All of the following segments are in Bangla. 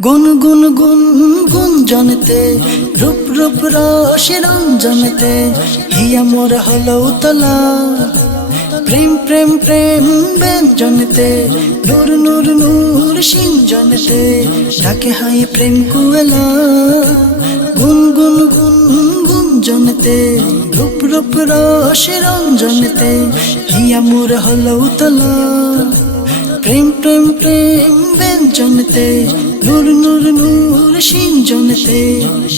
গুন গুন গুন গুন জনতে রূপ রূপ রসে রঞ্জনতে হিয়া মোর হলো উতলা প্রেম প্রেম প্রেম ব্যঞ্জনতে নূর নূর নূর সিঞ্জনতে ডাকে হাই প্রেম কুয়েলা গুন গুন গুন গুন জনতে রূপ রূপ রসে রঞ্জনতে হিয়া মোর হলো উতলা প্রেম প্রেম প্রেম ব্যঞ্জনতে নূর নূর নূর সিঞ্জনতে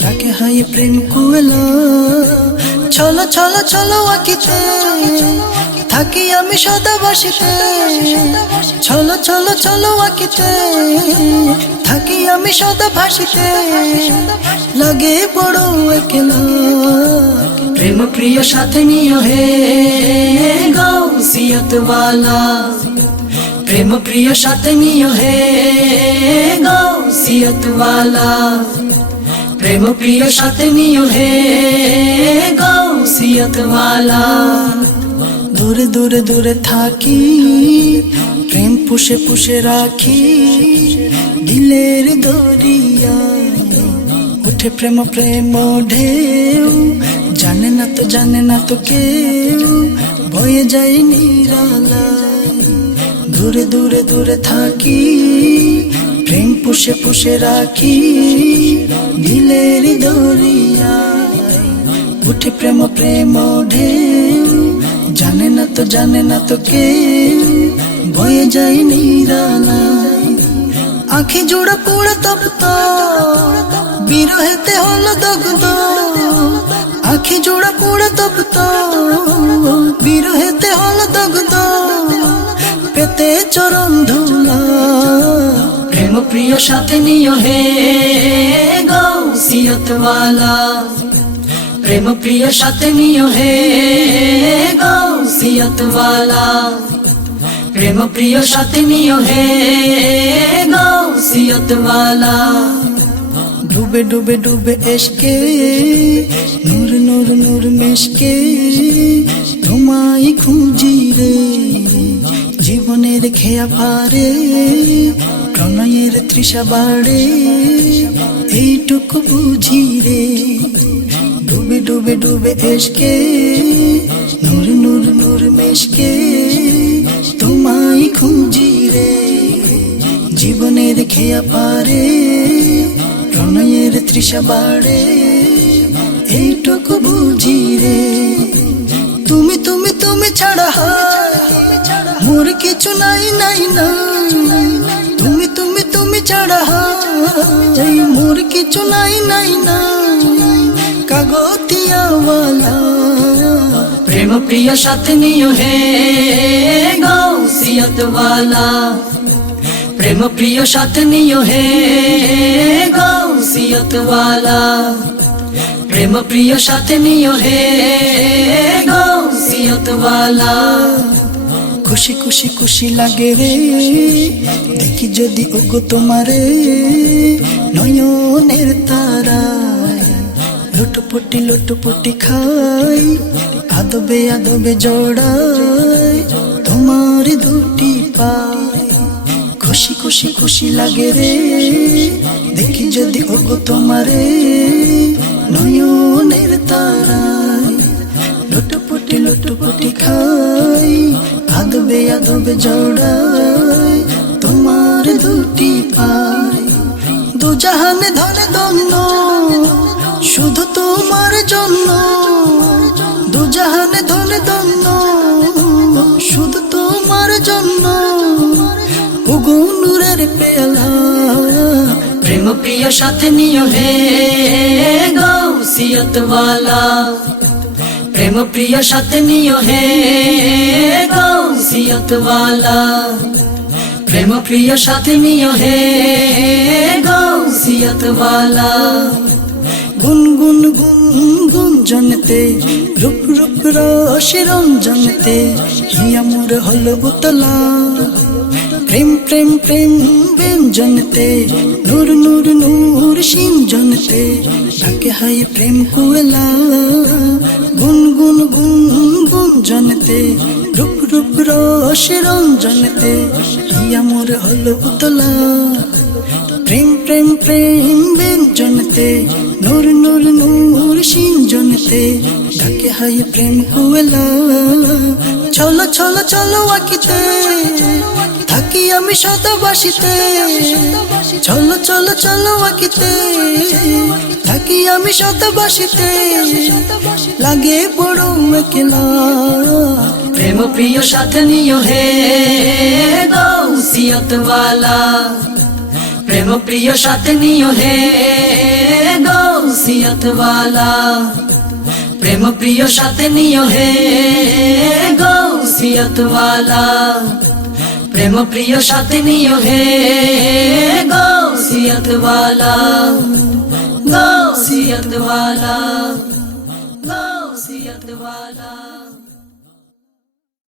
ডাকে হাই প্রেম কুয়েলা চলো চলো চলো আঁকিতে থাকি আমি সদা বাসিতে চলো চলো চলো আঁকিতে থাকি আমি সদা ভাসিতে লাগে বড় একলা প্রেম প্রিয় সাথে নিও হে গৌসিয়ত वाला प्रेम प्रिय साथे नियो हे गौसियत वाला प्रेम प्रिय साथे नियो हे गौसियत वाला दूरे दूरे दूरे थाकी प्रेम पुषे पुषे राखी दिलेर दरिया उठे प्रेम प्रेम ढेउ जाने ना तो केउ बये जाए निराला दूरे दूरे दूरे थाकी प्रेम पुषे पुषे राखी दिलेर दरिया उठे प्रेम प्रेम ढेउ जाने ना तो के बये जाए निराला आँखी जोड़ा पोड़ा तब तो बिरहेते हलो दग्ध आँखी जोड़ा पोड़ा तब तो बिरहेते हलो दग्ध पेते चरण धूला प्रेम प्रिय साथे नियो हे गौसियत वाला प्रेम प्रिय साथे नियो हे गौसियत वाला प्रेम प्रिय साथे नियो हे गौसियत वाला डूबे डूबे डूबे एशके नूर नूर नूर मेशके तुम्हारी खुंजी रे জীবনের খেয়া পারে প্রণয়ের তৃষা বাড়ে এইটুকু বুঝি রে ডুবে ডুবে ডুবে এসকে নূর নূর নূর মেশকে তোমায় খুঁজি রে জীবনের খেয়া পারে প্রণয়ের তৃষা বাড়ে এইটুকু বুঝি রে তুমি তুমি তুমি ছাড়া মোর কিছু নাই নাই নাই তুমি তুমি তুমি ছাড়া মোর কিছু নাই নাই নাই কাগতিয়াওয়ালা প্রেম প্রিয় সাথে নিও হে গৌসিয়ত वाला প্রেম প্রিয় সাথে নিও হে গৌসিয়ত वाला প্রেম প্রিয় সাথে নিও হে গৌসিয়ত वाला খুশি খুশি খুশি লাগে রে দেখি যদি ওগো তোমারে নয়নের তারায় লুটপুটি খাই আদবে আদবে জড়াই তোমার দুটি পায় খুশি খুশি খুশি লাগে রে দেখি যদি ওগো তোমারে নয়নের তারায় লুটপুটি খাই আদবে আদবে জড়াই তোমার দুটি পায় দু জাহানে ধরে দন্য শুধু তোমার জন্য দু জাহানে ধরে দন্য শুধু তোমার জন্য ওগো নূরের পেয়ালা প্রেম প্রিয় সাথে নিও হে গৌসিয়ত वाला प्रेम प्रिय साथे नियो हे गौसियत वाला प्रेम प्रिय साथे नियो हे गौसियत वाला गुन गुन गुन गुन जनते रूप रूप रसे रंजनते हिया मोर हलो उतला प्रेम प्रेम प्रेम व्यंजनते नूर नूर नूर सिंजनते डाके हाय प्रेम कुएला गुन गुन गुन गुन जनते रूप रूप रसे रंजनते हिया मोर हलो उतला প্রেম প্রেম প্রেম ব্যঞ্জনতে নূর নূর নূর সিঞ্জনতে ডাকে হাই প্রেম কুয়েলা চলো চলো চলো আকিতে থাকি আমি শতবাসীতে চলো চলো চলো আকিতে থাকি আমি শতবাসীতে লাগে বড় একলা প্রেম প্রিয় সাথে নিও হে গৌসিয়ত ওয়ালা প্রেম প্রিয় সাথে নিও হে গৌসিয়ত ওয়ালা প্রেম প্রিয় সাথে নিও হে গৌসিয়ত ওয়ালা প্রেম প্রিয় সাথে নিও হে গৌসিয়ত ওয়ালা গৌসিয়ত ওয়ালা।